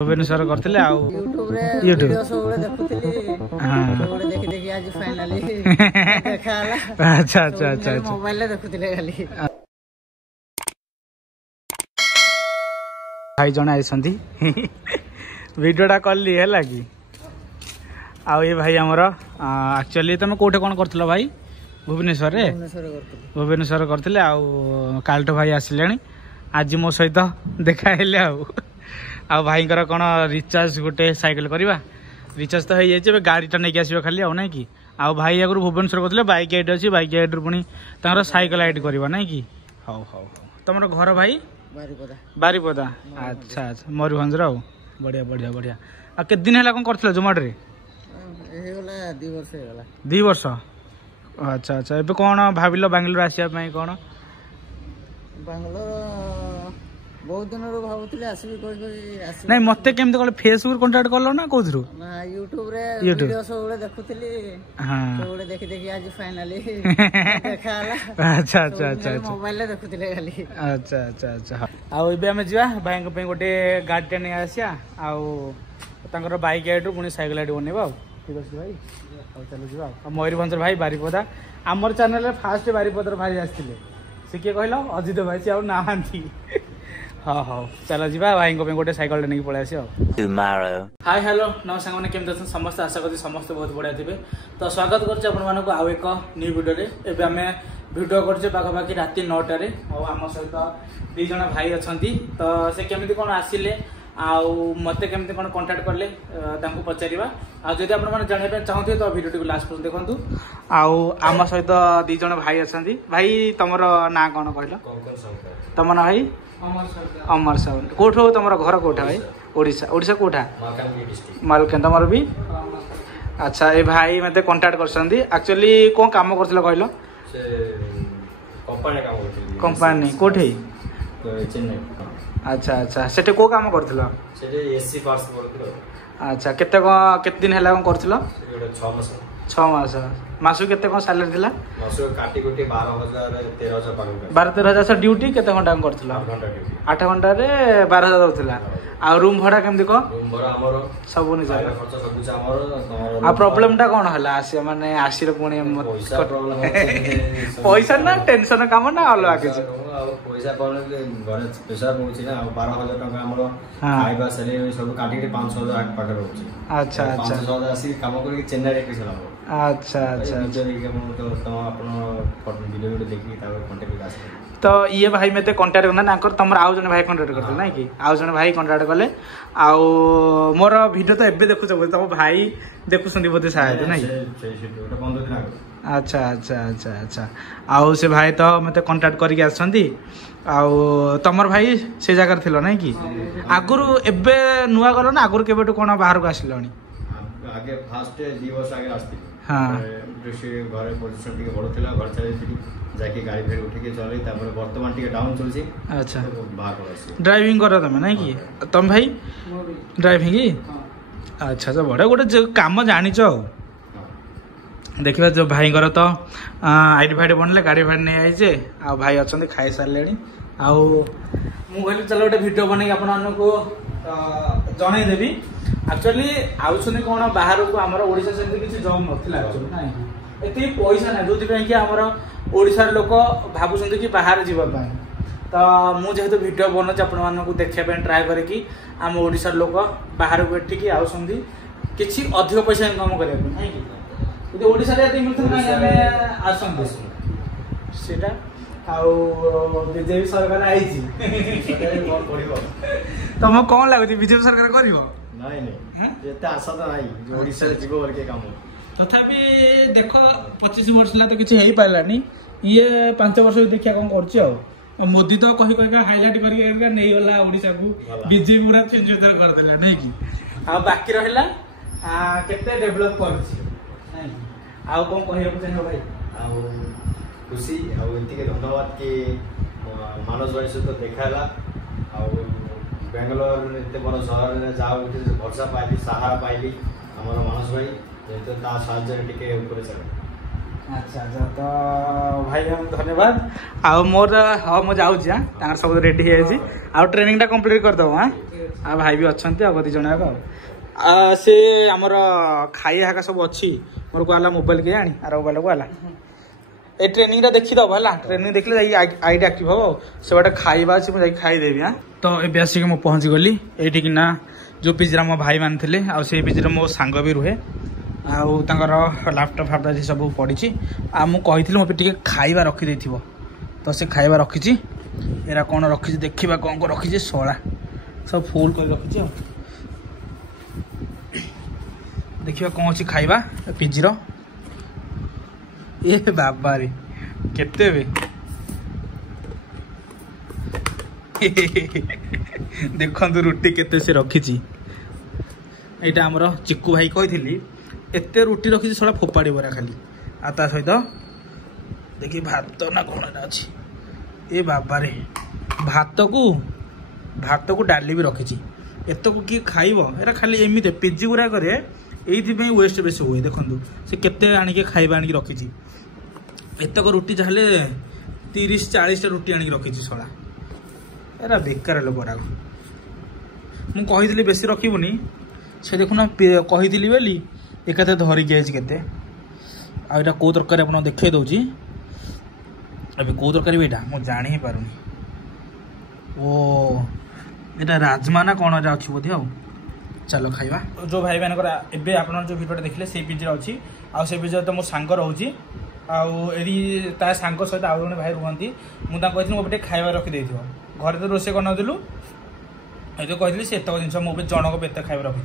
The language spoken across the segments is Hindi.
भुवनेश्वर करते यूट्यूब वीडियो सब देखुଥିଲି सब देखि देखि आज फाइनली देखा हला। अच्छा अच्छा अच्छा मोबाइल रे देखुଥିଲେ खाली भाई जण आइसंती वीडियोटा करली हैला कि आ ये भाई हमर एक्चुअली तुम कोठे कोन करथलो भाई भुवनेश्वर रे भुवनेश्वर करथिले आ कालटो भाई आसिलेनी आज मो सहित देखा हेले आ भाई कौन रिचार्ज गोटे साइकिल करवा रिचार्ज तो है जाइए गाड़ीटा नहीं आसो खाली आउ ना कि आ भाई आगुरी भुवनेश्वर करते बाइक आइड अच्छी बाइक आइड पुणी तर साइकिल आइड करवा ना कि हौ हौ तुम घर भाई बारीपदा अच्छा अच्छा मयूरभंज बढ़िया बढ़िया बढ़िया आ के दिन है कौन कर जोमाटो रे 2 वर्ष अच्छा अच्छा एबे कौन भाविल बांग्लोर आसिया कौन बहुत दिन भावुली आसबी नहीं मत केमती कल फेसबुक कांटेक्ट कल ना कौन यूट्यूब वीडियो सब देखुଥିଲି सब देखि देखि आज फाइनली देखा हला। अच्छा अच्छा अच्छा मोबाइल रे देखुଥିଲେ खाली अच्छा अच्छा अच्छा आ एबे हम जिवा भाई को गोटे गाड़ी नहीं आसिया आ बाइक आइड पुणी साइकिल आइड बनवा ठीक अच्छे भाई चलो जा मयूरभंज भाई बारीपदा आमर चैनल फास्ट बारीपदार भाई आसते सी किए कहल अजित भाई सी आती हाँ हाँ चलो जी भाई गोटे साइकिल नहीं पलि आस हाय हेलो नमस्कार मैंने केमती अच्छे समस्त आशा करते समस्त बहुत बढ़िया थे तो स्वागत कर आउ एक न्यू वीडियो एवं आम वीडियो कर पाखापाखि राति 9टार आम सहित 2 जण भाई अच्छा तो से केमी कौन आसिले आउ मत केमती कौन कांटेक्ट कले पचार आदि आप जानवाई चाहते तो वीडियो लास्ट पर्यंत देखूँ आउ आम सहित 2 जण भाई अच्छा भाई तुम ना कौन कहल तुम ना भाई अमर साउन कौट तुम घर कौटा भाई ओडिशा ओडिशा कौटा मालकान तुम भी अच्छा ये भाई मत कांटेक्ट कर एक्चुअली कौन काम कर कहल कंपानी कौटे अच्छा अच्छा से कौ काम कर अच्छा केते दिन है कौन कर 6 मास मासु केते कौन सैलरी थिला काटी कोटी 12-13,000 ड्यूटी केते घंटा करथिला 8 घंटा रे 12,000 दउथिला आ रूम भाड़ा केमदी को रूम भाड़ा हमर सब नि जाय खर्च सब कुछ हमर आ प्रॉब्लम टा कोन हला आसी माने आसीर पुणी पैसा प्रॉब्लम पैसा ना टेंशन काम ना अलग किछ पैसा प्रॉब्लम घरे प्रेशर होछि ना 12,000 टका हमर खाइबा सैलरी सब काटी के 5,000 पाकर होछि अच्छा अच्छा 5,000 आसी काम करी चेन्नई रे किछ लाभ अच्छा अच्छा तो ये भाई मत कंटाक्ट करना तुम आउ जन भाई कंटाक्ट करते ना कि आउ जन भाई कंटाक्ट कले आउ मोर वीडियो तो एबे देखुछ तुम भाई देखुछंती बोधे शायद ना अच्छा अच्छा अच्छा अच्छा आउ से भाई तो मत कंटाक्ट करके आछंती आउ तमर भाई से जगह थिलो ना कि आगुरु एबे नुआ गलो ना आगुरु केबेटू कोन बाहर को आसिलोनी आगे फास्ट 2 वर्ष आगे आस्ती हाँ घरे पोजिशन टिके बड़ थिला घर चले जाके गाड़ी फेर उठिके चले तापर वर्तमान टिके डाउन चलछि अच्छा बाहर ड्राइविंग कर तमे ना कि तुम भाई ड्राइविंग की अच्छा अच्छा बड़ा गोटे काम जानी देखा जो भाई घर तो आईडी फाइड बनले गाड़ी फाइड नहीं आईजे आ भाई अच्छा खाई सारे आउ मुझे चलो गोटे वीडियो बन आपको जनईदेवी एक्चुअली आउछनी कौन बाहर को आमर ओडिशा से किसी जॉब नथिला एक्चुअली ना एते पैसा ना जोथि कि आमर ओडिशा लोक भाबुछन कि बाहर जीवा पाए तो मु जेहेतु वीडियो बनौछि आपण मानकु देखिया ट्राए करे कि आम ओडिशा लोक बाहर को एठिकी आउछंदी किछि अधिक पैसा इनकम करे नै कि यदि ओडिशा रे एते मिलथन ना हमें आसंदी सेटा आउ बीजेपी सरकार आइछि तुम कौन लागुछि बीजेपी सरकार करिवो नहीं नहीं जेते आशा तो नहीं ओडिशा जीव और के काम तथापि देख 25 वर्ष ला तो किछि हेई पालानी ये 5 वर्ष देखिया कोन करछि आ मोदी तो कहि कहि हाईलाइट करके नै होला ओडिशा को बीजेपी पूरा चेंज कर देला नै कि आ बाकी रहला केते डेवलप करछि नै आ कोन कहियो चाहे भाई आ खुशी आ एति के धन्यवाद कि मानस भाई से तो देखाला आ बेंगलोर एते बड़ शहर में जाओ भरोसा पाइली सहारा पाइली हमर मानस भाई जेते ता साहाଯ୍य टिके ऊपर चले अच्छा अच्छा तो भाई हम धन्यवाद आ मोर हां मो जाउ छी सब रेडी है छी आ ट्रेनिंग टा कंप्लीट कर दो हां आ भाई भी अच्छा गति जन से आमर खाई हाका सब अच्छी मोर को आला मोबाइल के आनी आर मोबाइल को आला ए ट्रेनिंग टा देखी दब है ट्रेनिंग देखले आईडी एक्टिव हम से बाटे खाइबा अच्छी मुझे खाईदेवी। हाँ तो ये आसिक मुझे पहुँची गली ये ना जो पिजरा मो भाई मान थे आई पिजरा मो सांग भी रुहे आर लैपटॉप फैपटॉप सब पड़ी आ मुझे मो टे खाइबा रखी तो से खाइबा रखी एरा कौन रखी देखा कौन कौन रखी शला सब फुल कर रखी देखा कौन अच्छी खाइबा पिजीर ये बाबा रे केते बे देखु रुटी केते से रखी यहाँ आमर चिक्कू भाई कही एते रुटी रखी सला फोपाड़ी बरा खाली आ ता सहित देखी भात ना कौन अच्छी ए बाबा रे भात को डाली भी रखी एत को किए खाइब एरा खाली एमती पिजी गुरा करे ये वेस्ट बेस हुए देखो से केते आणिके खाइबा आनिक रखी एतक रुटी चाहे 30-40 टा रुटी आनिक रखी सला एरा बेकार लोकटा मुझे बेसी रखी से देखुना कही बोली एकाथे धरिकी आते आईटा कौ तरकारी आप देखे दूसरी अभी कौ तरकारी यहाँ मुझे जानी ही पारुनी ओ ये राजमा ना कौन अच्छी बोधे आ चलो खाइबा जो भाई मान एवं आप जो भिडियो देखिले से पिजर अच्छी आउ पिजर तो मो सांग रोचे आदि ता सांग सहित आउ जन भाई रुहति मुझे कही मोटे खाइबा रखी घर तो रोसे करनलु ये तो कही से एतक जिन मुझे जनक एत खाइबा रखी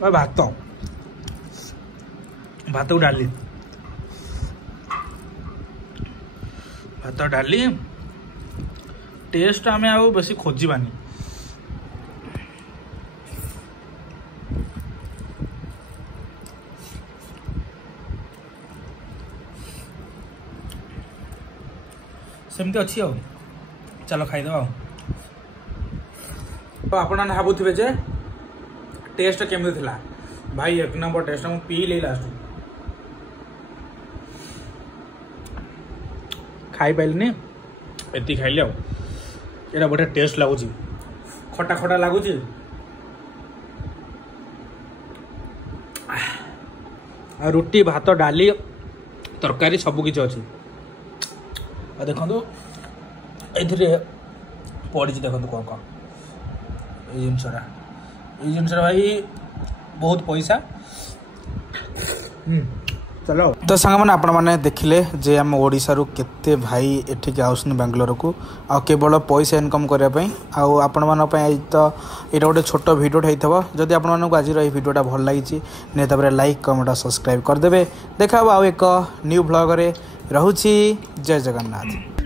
भात भात डाली भात डाली टेस्ट आम आउ बेसी खोजानी सेमती अच्छी आ चलो खाईदे तो आपण भावुवे जे टेस्ट केमती थिला भाई एक नंबर टेस्ट मु पी ले लास्ट खाई पाइलिनी एति खाइली आरा बढ़िया टेस्ट लगुच खटा खटा लगुच रुटी भात डाली तरकारी सबकि अच्छी देखो ये पड़ी देखो कौन कौन ये जिनसा भाई बहुत पैसा चलो तो सांग मैंने आपण मैंने देखिले जे आम ओडिशा रु केते भाई एठिक आउसन बेंगलोर को आ केवल पैसा इनकम करने आपण मान तो ये गोटे छोट भिडियो होता जदि आपण मानक आज भिडियोटा भल लगी नहीं लाइक कमेंट सब्सक्राइब करदे देखा आउ एक न्यू ब्लॉग रे रहूची जय जगन्नाथ।